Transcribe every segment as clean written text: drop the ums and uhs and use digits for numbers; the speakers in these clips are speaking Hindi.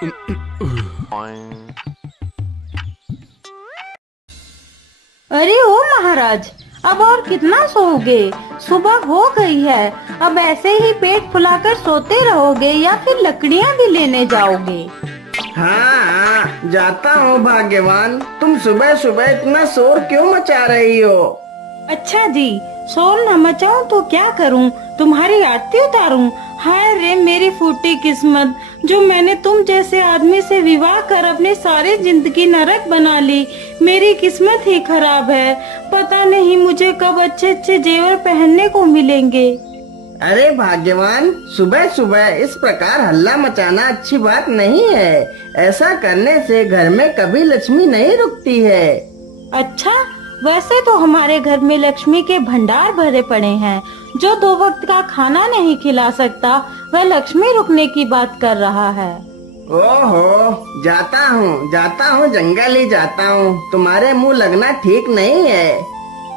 अरे ओ महाराज, अब और कितना सोओगे? सुबह हो गई है। अब ऐसे ही पेट फुलाकर सोते रहोगे या फिर लकड़ियाँ भी लेने जाओगे? हाँ हाँ, जाता हूँ भाग्यवान। तुम सुबह सुबह इतना शोर क्यों मचा रही हो? अच्छा जी, शोर न मचाऊं तो क्या करूं? तुम्हारी आरती उतारूं? हाय रे मेरी फूटी किस्मत, जो मैंने तुम जैसे आदमी से विवाह कर अपनी सारी जिंदगी नरक बना ली। मेरी किस्मत ही खराब है। पता नहीं मुझे कब अच्छे अच्छे जेवर पहनने को मिलेंगे। अरे भाग्यवान, सुबह सुबह इस प्रकार हल्ला मचाना अच्छी बात नहीं है। ऐसा करने से घर में कभी लक्ष्मी नहीं रुकती है। अच्छा, वैसे तो हमारे घर में लक्ष्मी के भंडार भरे पड़े हैं। जो 2 वक्त का खाना नहीं खिला सकता, वह लक्ष्मी रुकने की बात कर रहा है। ओहो, जाता हूँ जंगल ही जाता हूँ। तुम्हारे मुंह लगना ठीक नहीं है।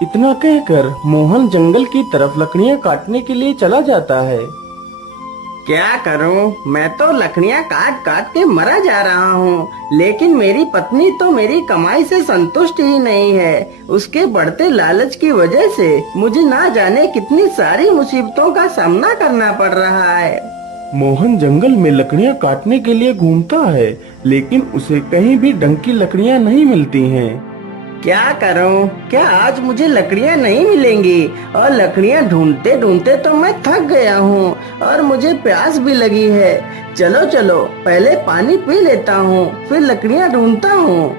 इतना कहकर मोहन जंगल की तरफ लकड़ियां काटने के लिए चला जाता है। क्या करूं? मैं तो लकड़ियां काट काट के मरा जा रहा हूं, लेकिन मेरी पत्नी तो मेरी कमाई से संतुष्ट ही नहीं है। उसके बढ़ते लालच की वजह से मुझे ना जाने कितनी सारी मुसीबतों का सामना करना पड़ रहा है। मोहन जंगल में लकड़ियां काटने के लिए घूमता है, लेकिन उसे कहीं भी ढंग की लकड़ियां नहीं मिलती हैं। क्या करूं? क्या आज मुझे लकड़ियां नहीं मिलेंगी? और लकड़ियां ढूंढते ढूंढते तो मैं थक गया हूं और मुझे प्यास भी लगी है। चलो चलो, पहले पानी पी लेता हूं, फिर लकड़ियां ढूंढता हूं।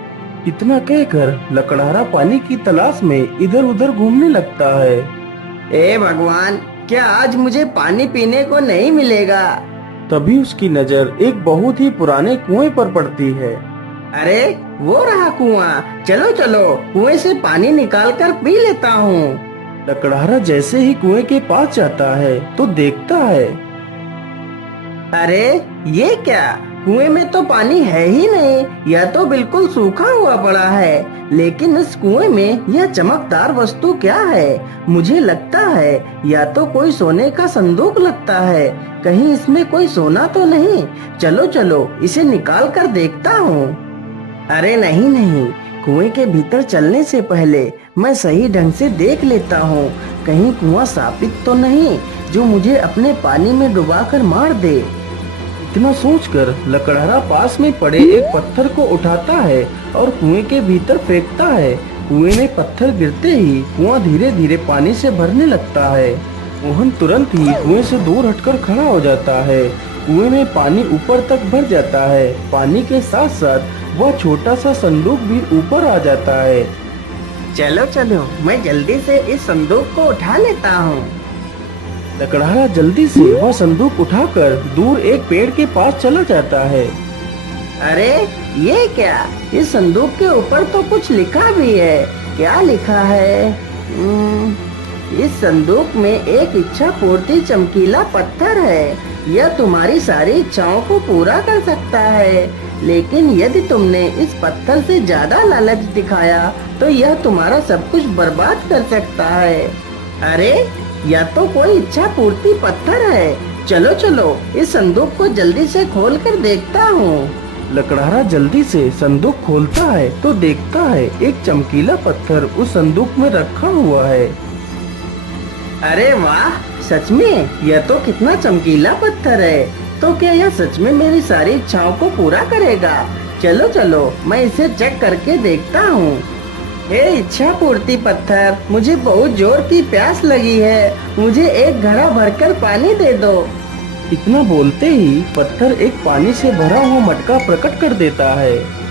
इतना कहकर लकड़हारा पानी की तलाश में इधर उधर घूमने लगता है। ए भगवान, क्या आज मुझे पानी पीने को नहीं मिलेगा? तभी उसकी नजर एक बहुत ही पुराने कुएं पर पड़ती है। अरे वो रहा कुआं। चलो चलो, कुएं से पानी निकालकर पी लेता हूँ। लकड़हारा जैसे ही कुएं के पास जाता है तो देखता है, अरे ये क्या? कुएं में तो पानी है ही नहीं, यह तो बिल्कुल सूखा हुआ पड़ा है। लेकिन इस कुएं में यह चमकदार वस्तु क्या है? मुझे लगता है या तो कोई सोने का संदूक लगता है। कहीं इसमें कोई सोना तो नहीं? चलो चलो, इसे निकाल कर देखता हूँ। अरे नहीं नहीं, कुएं के भीतर चलने से पहले मैं सही ढंग से देख लेता हूँ। कहीं कुआं साबित तो नहीं जो मुझे अपने पानी में डुबाकर मार दे। इतना सोचकर लकड़हारा पास में पड़े एक पत्थर को उठाता है और कुएं के भीतर फेंकता है। कुएं में पत्थर गिरते ही कुआं धीरे धीरे पानी से भरने लगता है। मोहन तुरंत ही कुएं से दूर हटकर खड़ा हो जाता है। कुएं में पानी ऊपर तक भर जाता है। पानी के साथ साथ वह छोटा सा संदूक भी ऊपर आ जाता है। चलो चलो, मैं जल्दी से इस संदूक को उठा लेता हूँ। लकड़हारा जल्दी से वह संदूक उठाकर दूर एक पेड़ के पास चला जाता है। अरे ये क्या? इस संदूक के ऊपर तो कुछ लिखा भी है। क्या लिखा है? इस संदूक में एक इच्छा पूर्ति चमकीला पत्थर है। यह तुम्हारी सारी इच्छाओं को पूरा कर सकता है, लेकिन यदि तुमने इस पत्थर से ज्यादा लालच दिखाया तो यह तुम्हारा सब कुछ बर्बाद कर सकता है। अरे यह तो कोई इच्छा पूर्ति पत्थर है। चलो चलो, इस संदूक को जल्दी से खोल कर देखता हूँ। लकड़हारा जल्दी से संदूक खोलता है तो देखता है एक चमकीला पत्थर उस संदूक में रखा हुआ है। अरे वाह, सच में यह तो कितना चमकीला पत्थर है। तो क्या यह सच में मेरी सारी इच्छाओं को पूरा करेगा? चलो चलो, मैं इसे चेक करके देखता हूँ। हे इच्छा पूर्ति पत्थर, मुझे बहुत जोर की प्यास लगी है। मुझे एक घड़ा भरकर पानी दे दो। इतना बोलते ही पत्थर एक पानी से भरा हुआ मटका प्रकट कर देता है।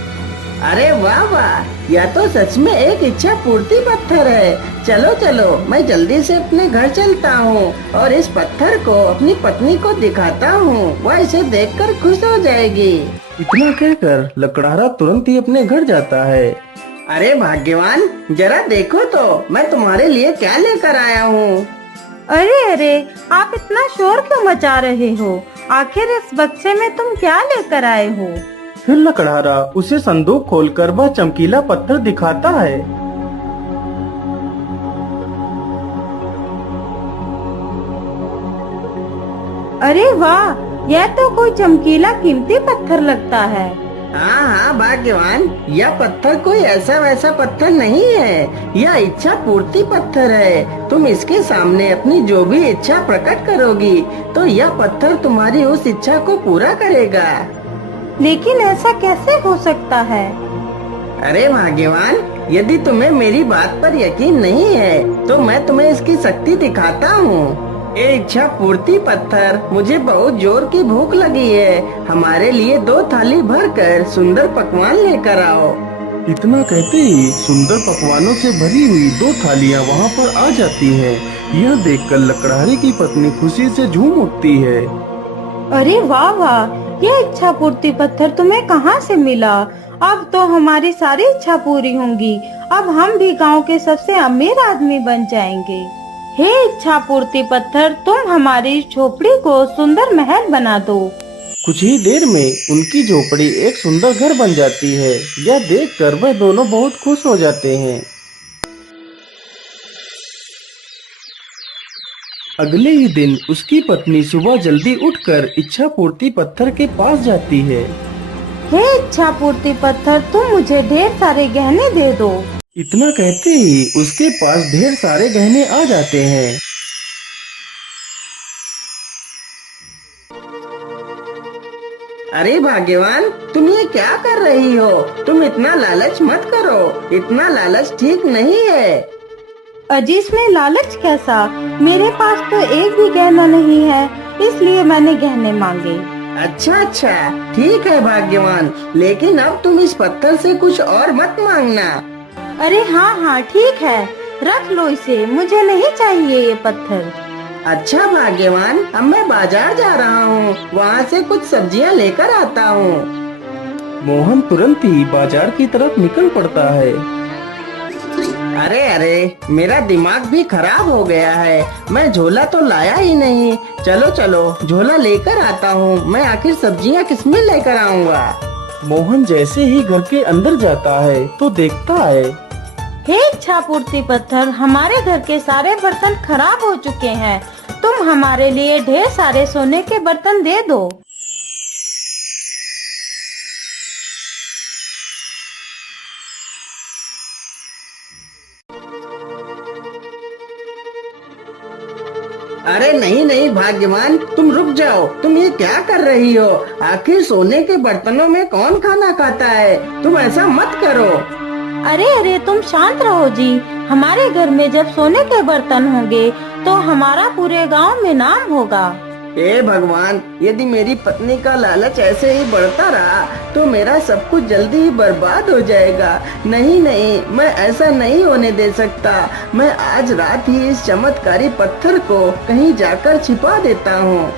अरे वाह वाह, यह तो सच में एक इच्छा पूर्ति पत्थर है। चलो चलो, मैं जल्दी से अपने घर चलता हूँ और इस पत्थर को अपनी पत्नी को दिखाता हूँ। वह इसे देखकर खुश हो जाएगी। इतना कहकर लकड़हारा तुरंत ही अपने घर जाता है। अरे भाग्यवान, जरा देखो तो मैं तुम्हारे लिए क्या लेकर आया हूँ। अरे अरे, आप इतना शोर क्यों मचा रहे हो? आखिर इस बक्से में तुम क्या लेकर आए हो? फिर लकड़हारा उसे संदूक खोलकर वह चमकीला पत्थर दिखाता है। अरे वाह, यह तो कोई चमकीला कीमती पत्थर लगता है। हाँ हाँ भाग्यवान, यह पत्थर कोई ऐसा वैसा पत्थर नहीं है। यह इच्छा पूर्ति पत्थर है। तुम इसके सामने अपनी जो भी इच्छा प्रकट करोगी तो यह पत्थर तुम्हारी उस इच्छा को पूरा करेगा। लेकिन ऐसा कैसे हो सकता है? अरे भाग्यवान, यदि तुम्हें मेरी बात पर यकीन नहीं है तो मैं तुम्हें इसकी शक्ति दिखाता हूँ। ये इच्छा पूर्ति पत्थर, मुझे बहुत जोर की भूख लगी है। हमारे लिए 2 थाली भरकर सुंदर पकवान लेकर आओ। इतना कहते ही सुंदर पकवानों से भरी हुई 2 थालियां वहां पर आ जाती हैं। यह देखकर लकड़हारे की पत्नी खुशी से झूम उठती है। अरे वाह वाह, यह इच्छा पूर्ति पत्थर तुम्हें कहाँ से मिला? अब तो हमारी सारी इच्छा पूरी होंगी। अब हम भी गांव के सबसे अमीर आदमी बन जाएंगे। हे इच्छा पूर्ति पत्थर, तुम हमारी झोपड़ी को सुंदर महल बना दो। कुछ ही देर में उनकी झोपड़ी एक सुंदर घर बन जाती है। यह देखकर वह दोनों बहुत खुश हो जाते हैं। अगले ही दिन उसकी पत्नी सुबह जल्दी उठकर इच्छा पूर्ति पत्थर के पास जाती है। हे इच्छा पूर्ति पत्थर, तुम मुझे ढेर सारे गहने दे दो। इतना कहते ही उसके पास ढेर सारे गहने आ जाते हैं। अरे भाग्यवान, तुम ये क्या कर रही हो? तुम इतना लालच मत करो। इतना लालच ठीक नहीं है। अजी, इसमें लालच कैसा? मेरे पास तो एक भी गहना नहीं है, इसलिए मैंने गहने मांगे। अच्छा अच्छा, ठीक है भाग्यवान, लेकिन अब तुम इस पत्थर से कुछ और मत मांगना। अरे हाँ हाँ ठीक है, रख लो इसे, मुझे नहीं चाहिए ये पत्थर। अच्छा भाग्यवान, अब मैं बाजार जा रहा हूँ, वहाँ से कुछ सब्जियाँ लेकर आता हूँ। मोहन तुरंत ही बाजार की तरफ निकल पड़ता है। अरे अरे, मेरा दिमाग भी खराब हो गया है। मैं झोला तो लाया ही नहीं। चलो चलो, झोला लेकर आता हूँ। मैं आखिर सब्जियाँ किसमें लेकर आऊँगा? मोहन जैसे ही घर के अंदर जाता है तो देखता है। हे इच्छा पूर्ति पत्थर, हमारे घर के सारे बर्तन खराब हो चुके हैं। तुम हमारे लिए ढेर सारे सोने के बर्तन दे दो। अरे नहीं नहीं भाग्यवान, तुम रुक जाओ। तुम ये क्या कर रही हो? आखिर सोने के बर्तनों में कौन खाना खाता है? तुम ऐसा मत करो। अरे अरे, तुम शांत रहो जी। हमारे घर में जब सोने के बर्तन होंगे तो हमारा पूरे गांव में नाम होगा। हे भगवान, यदि मेरी पत्नी का लालच ऐसे ही बढ़ता रहा तो मेरा सब कुछ जल्दी ही बर्बाद हो जाएगा। नहीं नहीं, मैं ऐसा नहीं होने दे सकता। मैं आज रात ही इस चमत्कारी पत्थर को कहीं जाकर छिपा देता हूँ।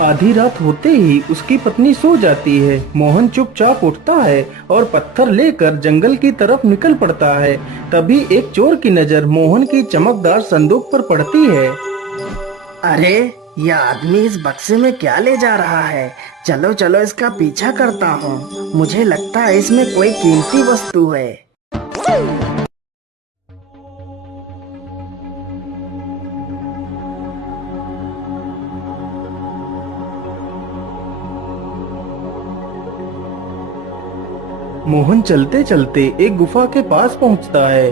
आधी रात होते ही उसकी पत्नी सो जाती है। मोहन चुपचाप उठता है और पत्थर लेकर जंगल की तरफ निकल पड़ता है। तभी एक चोर की नजर मोहन की चमकदार संदूक पर पड़ती है। अरे, यह आदमी इस बक्से में क्या ले जा रहा है? चलो चलो, इसका पीछा करता हूँ। मुझे लगता है इसमें कोई कीमती वस्तु है। मोहन चलते चलते एक गुफा के पास पहुंचता है।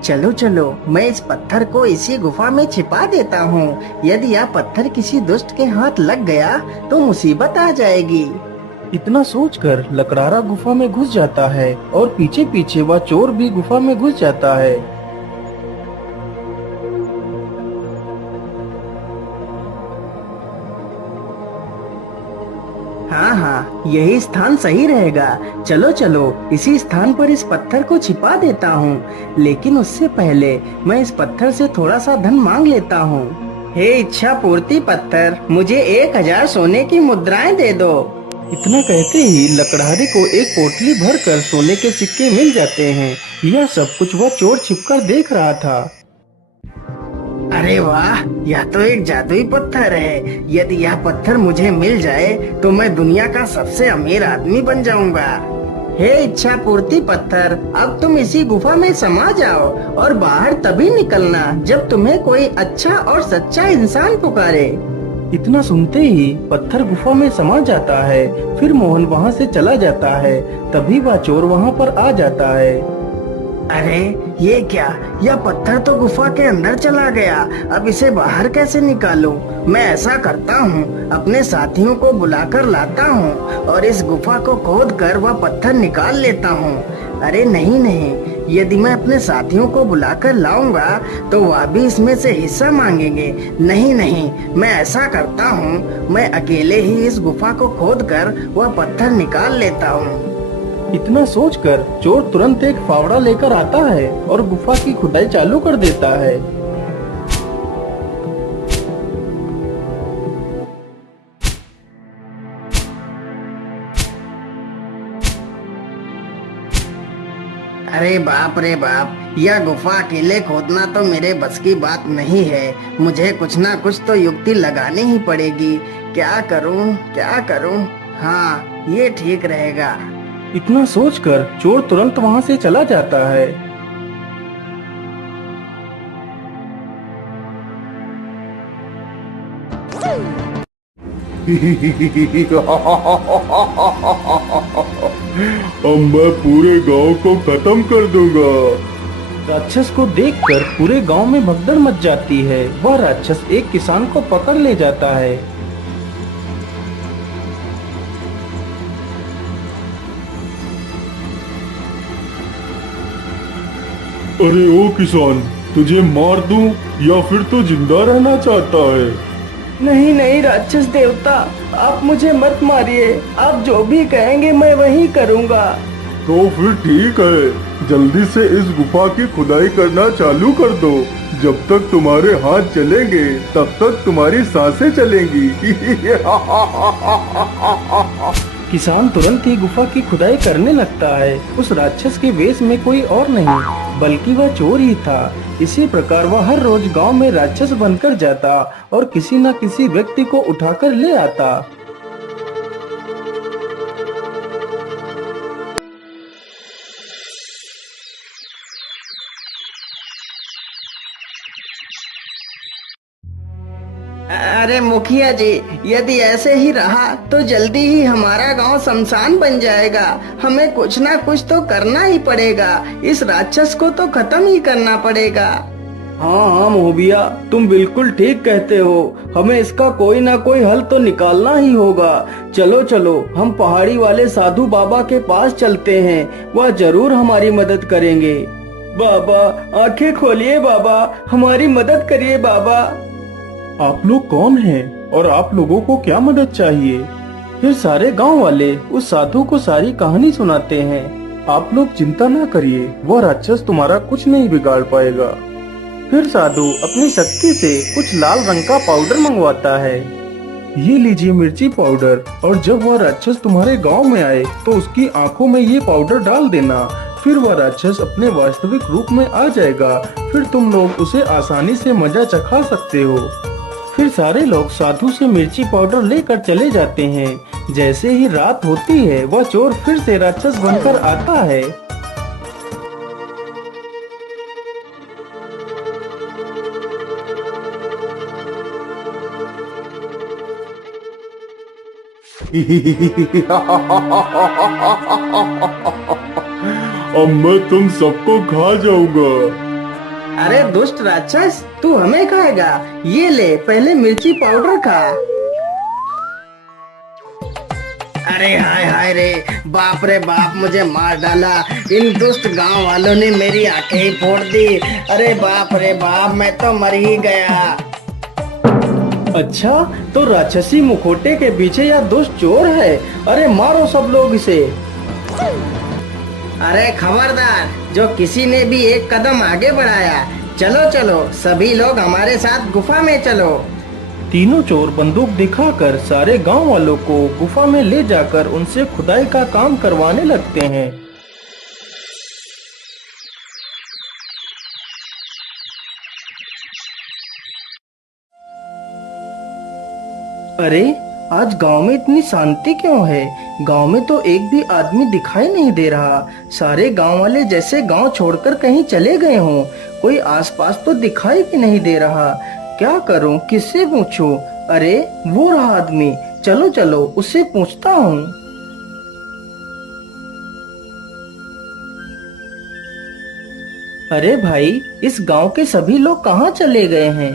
चलो चलो, मैं इस पत्थर को इसी गुफा में छिपा देता हूँ। यदि यह पत्थर किसी दुष्ट के हाथ लग गया तो मुसीबत आ जाएगी। इतना सोचकर लकड़हारा गुफा में घुस जाता है और पीछे पीछे वह चोर भी गुफा में घुस जाता है। हाँ हाँ, यही स्थान सही रहेगा। चलो चलो, इसी स्थान पर इस पत्थर को छिपा देता हूँ। लेकिन उससे पहले मैं इस पत्थर से थोड़ा सा धन मांग लेता हूँ। हे इच्छा पूर्ति पत्थर, मुझे 1000 सोने की मुद्राएं दे दो। इतना कहते ही लकड़हारे को एक पोटली भरकर सोने के सिक्के मिल जाते हैं। यह सब कुछ वह चोर छिपकर देख रहा था। अरे वाह, यह तो एक जादुई पत्थर है। यदि यह पत्थर मुझे मिल जाए तो मैं दुनिया का सबसे अमीर आदमी बन जाऊंगा। हे इच्छा पूर्ति पत्थर, अब तुम इसी गुफा में समा जाओ और बाहर तभी निकलना जब तुम्हें कोई अच्छा और सच्चा इंसान पुकारे। इतना सुनते ही पत्थर गुफा में समा जाता है। फिर मोहन वहाँ से चला जाता है। तभी वह चोर वहाँ पर आ जाता है। अरे ये क्या, यह पत्थर तो गुफा के अंदर चला गया, अब इसे बाहर कैसे निकालूं? मैं ऐसा करता हूँ, अपने साथियों को बुलाकर लाता हूँ और इस गुफा को खोद कर वह पत्थर निकाल लेता हूँ। अरे नहीं नहीं, यदि मैं अपने साथियों को बुलाकर लाऊंगा तो वह भी इसमें से हिस्सा मांगेंगे। नहीं नहीं, मैं ऐसा करता हूँ, मैं अकेले ही इस गुफा को खोद कर वह पत्थर निकाल लेता हूँ। इतना सोचकर चोर तुरंत एक फावड़ा लेकर आता है और गुफा की खुदाई चालू कर देता है। अरे बाप रे बाप, यह गुफा अकेले खोदना तो मेरे बस की बात नहीं है। मुझे कुछ ना कुछ तो युक्ति लगानी ही पड़ेगी। क्या करूं क्या करूं? हाँ, ये ठीक रहेगा। इतना सोचकर चोर तुरंत वहाँ से चला जाता है। अब मैं पूरे गांव को खत्म कर दूंगा। राक्षस को देखकर पूरे गांव में भगदड़ मच जाती है। वह राक्षस एक किसान को पकड़ ले जाता है। अरे ओ किसान, तुझे मार दूं या फिर तू जिंदा रहना चाहता है? नहीं नहीं राक्षस देवता, आप मुझे मत मारिए। आप जो भी कहेंगे मैं वही करूँगा। तो फिर ठीक है, जल्दी से इस गुफा की खुदाई करना चालू कर दो। जब तक तुम्हारे हाथ चलेंगे तब तक तुम्हारी सांसें चलेंगी। किसान तुरंत ही गुफा की खुदाई करने लगता है। उस राक्षस के वेश में कोई और नहीं बल्कि वह चोर ही था। इसी प्रकार वह हर रोज गांव में राक्षस बनकर जाता और किसी न किसी व्यक्ति को उठाकर ले आता। अरे मुखिया जी, यदि ऐसे ही रहा तो जल्दी ही हमारा गांव शमशान बन जाएगा। हमें कुछ ना कुछ तो करना ही पड़ेगा। इस राक्षस को तो खत्म ही करना पड़ेगा। हाँ हाँ मोहबिया, तुम बिल्कुल ठीक कहते हो। हमें इसका कोई ना कोई हल तो निकालना ही होगा। चलो चलो, हम पहाड़ी वाले साधु बाबा के पास चलते हैं। वह जरूर हमारी मदद करेंगे। बाबा, आंखें खोलिए बाबा, हमारी मदद करिए बाबा। आप लोग कौन हैं और आप लोगों को क्या मदद चाहिए? फिर सारे गांव वाले उस साधु को सारी कहानी सुनाते हैं। आप लोग चिंता ना करिए, वह राक्षस तुम्हारा कुछ नहीं बिगाड़ पाएगा। फिर साधु अपनी शक्ति से कुछ लाल रंग का पाउडर मंगवाता है। ये लीजिए मिर्ची पाउडर, और जब वह राक्षस तुम्हारे गांव में आए तो उसकी आंखों में ये पाउडर डाल देना। फिर वह राक्षस अपने वास्तविक रूप में आ जाएगा। फिर तुम लोग उसे आसानी से मजा चखा सकते हो। फिर सारे लोग साधु से मिर्ची पाउडर लेकर चले जाते हैं। जैसे ही रात होती है वह चोर फिर से राक्षस बनकर आता है। अब मैं तुम सबको खा जाऊंगा। अरे दुष्ट राक्षस, तू हमें खाएगा? ये ले, पहले मिर्ची पाउडर खा। अरे हाय हाय रे, बाप रे बाप, मुझे मार डाला। इन दुष्ट गांव वालों ने मेरी आंखें ही फोड़ दी। अरे बाप रे बाप, मैं तो मर ही गया। अच्छा, तो राक्षसी मुखोटे के पीछे यह दुष्ट चोर है। अरे मारो सब लोग इसे। अरे खबरदार, जो किसी ने भी एक कदम आगे बढ़ाया। चलो चलो, सभी लोग हमारे साथ गुफा में चलो। तीनों चोर बंदूक दिखाकर सारे गांव वालों को गुफा में ले जाकर उनसे खुदाई का काम करवाने लगते हैं। अरे आज गांव में इतनी शांति क्यों है? गांव में तो एक भी आदमी दिखाई नहीं दे रहा। सारे गांव वाले जैसे गांव छोड़कर कहीं चले गए हों। कोई आसपास तो दिखाई भी नहीं दे रहा। क्या करूं, किससे पूछूं? अरे वो रहा आदमी, चलो चलो उससे पूछता हूँ। अरे भाई, इस गांव के सभी लोग कहाँ चले गए हैं?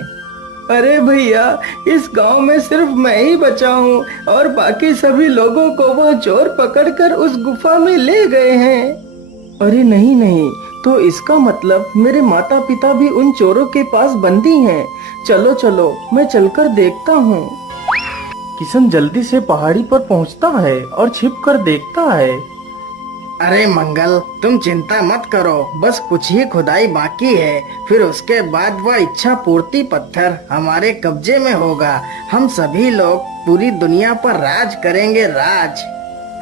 अरे भैया, इस गांव में सिर्फ मैं ही बचा हूँ और बाकी सभी लोगों को वह चोर पकड़कर उस गुफा में ले गए हैं। अरे नहीं नहीं, तो इसका मतलब मेरे माता पिता भी उन चोरों के पास बंदी हैं। चलो चलो, मैं चलकर देखता हूँ। किशन जल्दी से पहाड़ी पर पहुंचता है और छिप कर देखता है। अरे मंगल, तुम चिंता मत करो, बस कुछ ही खुदाई बाकी है। फिर उसके बाद वह इच्छा पूर्ति पत्थर हमारे कब्जे में होगा। हम सभी लोग पूरी दुनिया पर राज करेंगे, राज।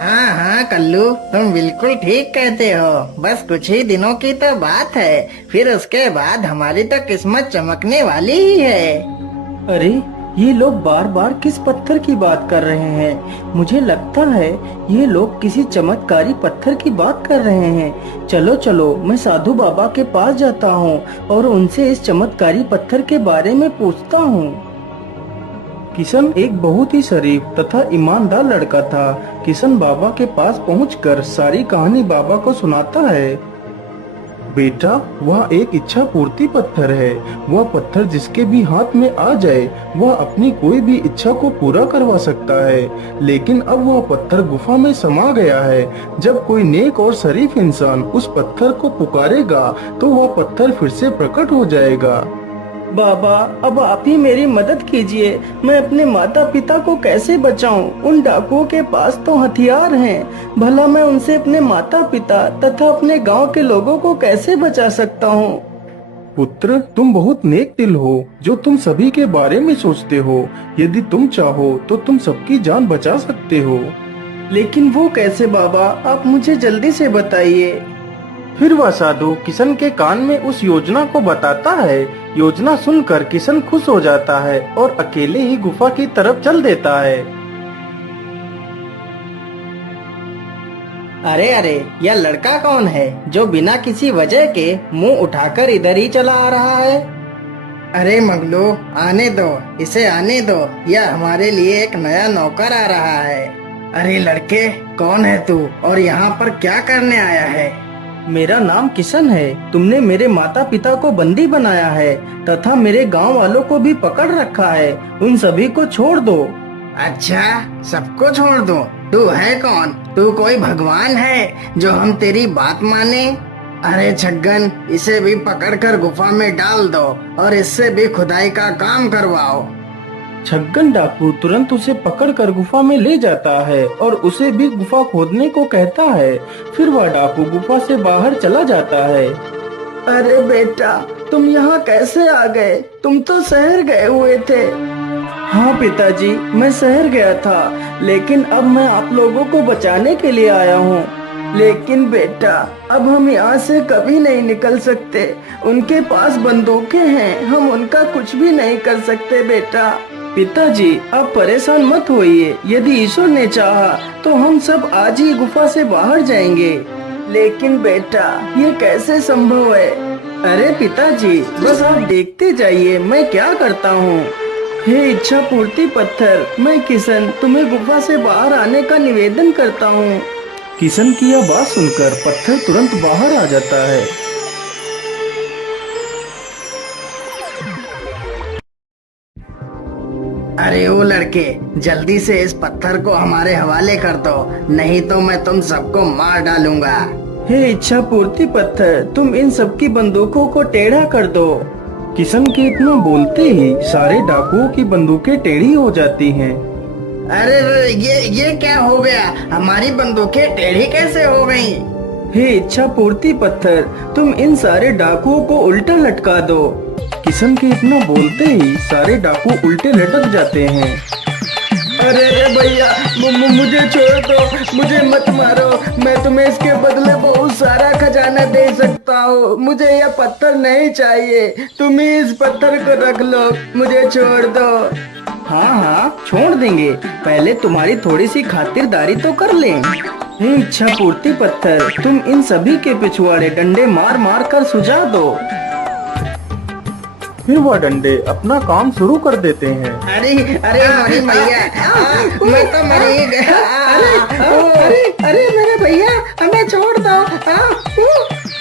हाँ हाँ कल्लू, तुम बिल्कुल ठीक कहते हो। बस कुछ ही दिनों की तो बात है, फिर उसके बाद हमारी तो किस्मत चमकने वाली ही है। अरे ये लोग बार बार किस पत्थर की बात कर रहे हैं? मुझे लगता है ये लोग किसी चमत्कारी पत्थर की बात कर रहे हैं। चलो चलो, मैं साधु बाबा के पास जाता हूँ और उनसे इस चमत्कारी पत्थर के बारे में पूछता हूँ। किशन एक बहुत ही शरीफ तथा ईमानदार लड़का था। किशन बाबा के पास पहुंचकर सारी कहानी बाबा को सुनाता है। बेटा, वह एक इच्छा पूर्ति पत्थर है। वह पत्थर जिसके भी हाथ में आ जाए वह अपनी कोई भी इच्छा को पूरा करवा सकता है। लेकिन अब वह पत्थर गुफा में समा गया है। जब कोई नेक और शरीफ इंसान उस पत्थर को पुकारेगा तो वह पत्थर फिर से प्रकट हो जाएगा। बाबा, अब आप ही मेरी मदद कीजिए। मैं अपने माता पिता को कैसे बचाऊं? उन डाकुओं के पास तो हथियार हैं। भला मैं उनसे अपने माता पिता तथा अपने गांव के लोगों को कैसे बचा सकता हूं? पुत्र, तुम बहुत नेक दिल हो जो तुम सभी के बारे में सोचते हो। यदि तुम चाहो तो तुम सबकी जान बचा सकते हो। लेकिन वो कैसे बाबा? आप मुझे जल्दी से बताइए। फिर वह साधु किशन के कान में उस योजना को बताता है। योजना सुनकर किशन खुश हो जाता है और अकेले ही गुफा की तरफ चल देता है। अरे अरे, यह लड़का कौन है जो बिना किसी वजह के मुंह उठाकर इधर ही चला आ रहा है? अरे मंगलू, आने दो, इसे आने दो। यह हमारे लिए एक नया नौकर आ रहा है। अरे लड़के, कौन है तू और यहाँ पर क्या करने आया है? मेरा नाम किशन है। तुमने मेरे माता पिता को बंदी बनाया है तथा मेरे गांव वालों को भी पकड़ रखा है। उन सभी को छोड़ दो। अच्छा, सबको छोड़ दो? तू है कौन? तू कोई भगवान है जो हम तेरी बात माने? अरे छगन, इसे भी पकड़कर गुफा में डाल दो और इससे भी खुदाई का काम करवाओ। छगन डाकू तुरंत उसे पकड़कर गुफा में ले जाता है और उसे भी गुफा खोदने को कहता है। फिर वह डाकू गुफा से बाहर चला जाता है। अरे बेटा, तुम यहाँ कैसे आ गए? तुम तो शहर गए हुए थे। हाँ पिताजी, मैं शहर गया था, लेकिन अब मैं आप लोगों को बचाने के लिए आया हूँ। लेकिन बेटा, अब हम यहाँ से कभी नहीं निकल सकते। उनके पास बंदूकें हैं, हम उनका कुछ भी नहीं कर सकते बेटा। पिताजी, आप परेशान मत होइए। यदि ईश्वर ने चाहा तो हम सब आज ही गुफा से बाहर जाएंगे। लेकिन बेटा, ये कैसे संभव है? अरे पिताजी, बस आप देखते जाइए मैं क्या करता हूँ। हे इच्छा पूर्ति पत्थर, मैं किशन तुम्हें गुफा से बाहर आने का निवेदन करता हूँ। किशन की यह बात सुनकर पत्थर तुरंत बाहर आ जाता है। अरे ओ लड़के, जल्दी से इस पत्थर को हमारे हवाले कर दो, नहीं तो मैं तुम सबको मार डालूंगा। हे इच्छा पूर्ति पत्थर, तुम इन सबकी बंदूकों को टेढ़ा कर दो। किशन के इतना बोलते ही सारे डाकुओं की बंदूकें टेढ़ी हो जाती हैं। अरे ये क्या हो गया? हमारी बंदूकें टेढ़ी कैसे हो गयी? हे इच्छा पूर्ति पत्थर, तुम इन सारे डाकुओं को उल्टा लटका दो। किशन के इतना बोलते ही सारे डाकू उल्टे लटक जाते हैं। अरे भैया, मुझे छोड़ दो, मुझे मत मारो। मैं तुम्हें इसके बदले बहुत सारा खजाना दे सकता हूँ। मुझे यह पत्थर नहीं चाहिए, तुम ही इस पत्थर को रख लो, मुझे छोड़ दो। हाँ हाँ छोड़ देंगे, पहले तुम्हारी थोड़ी सी खातिरदारी तो कर लें। हे इच्छा पूर्ति पत्थर, तुम इन सभी के पिछवाड़े डंडे मार मार कर सुझा दो। फिर वह डंडे अपना काम शुरू कर देते हैं। अरे अरे मेरी भैया, मैं तो मर ही गया। अरे अरे मेरे भैया, हमें छोड़ दो।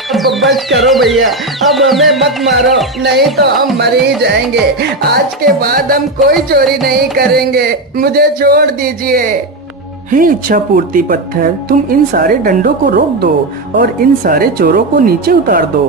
अब बस करो भैया, अब हमें मत मारो, नहीं तो हम मर ही जाएंगे। आज के बाद हम कोई चोरी नहीं करेंगे, मुझे छोड़ दीजिए। हे इच्छा पूर्ति पत्थर, तुम इन सारे डंडों को रोक दो और इन सारे चोरों को नीचे उतार दो।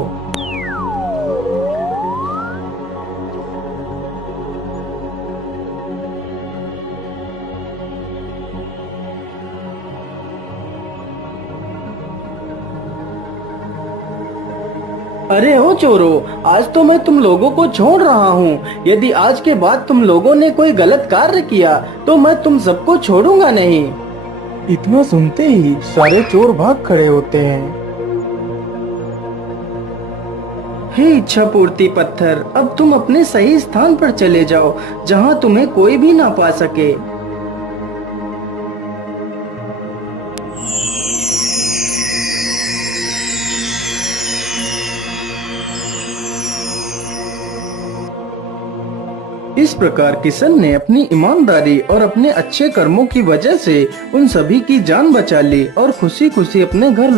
अरे ओ चोरों, आज तो मैं तुम लोगों को छोड़ रहा हूँ। यदि आज के बाद तुम लोगों ने कोई गलत कार्य किया तो मैं तुम सबको छोड़ूंगा नहीं। इतना सुनते ही सारे चोर भाग खड़े होते हैं। हे इच्छा पूर्ति पत्थर, अब तुम अपने सही स्थान पर चले जाओ, जहाँ तुम्हें कोई भी ना पा सके। इस प्रकार किशन ने अपनी ईमानदारी और अपने अच्छे कर्मों की वजह से उन सभी की जान बचा ली और खुशी खुशी अपने घर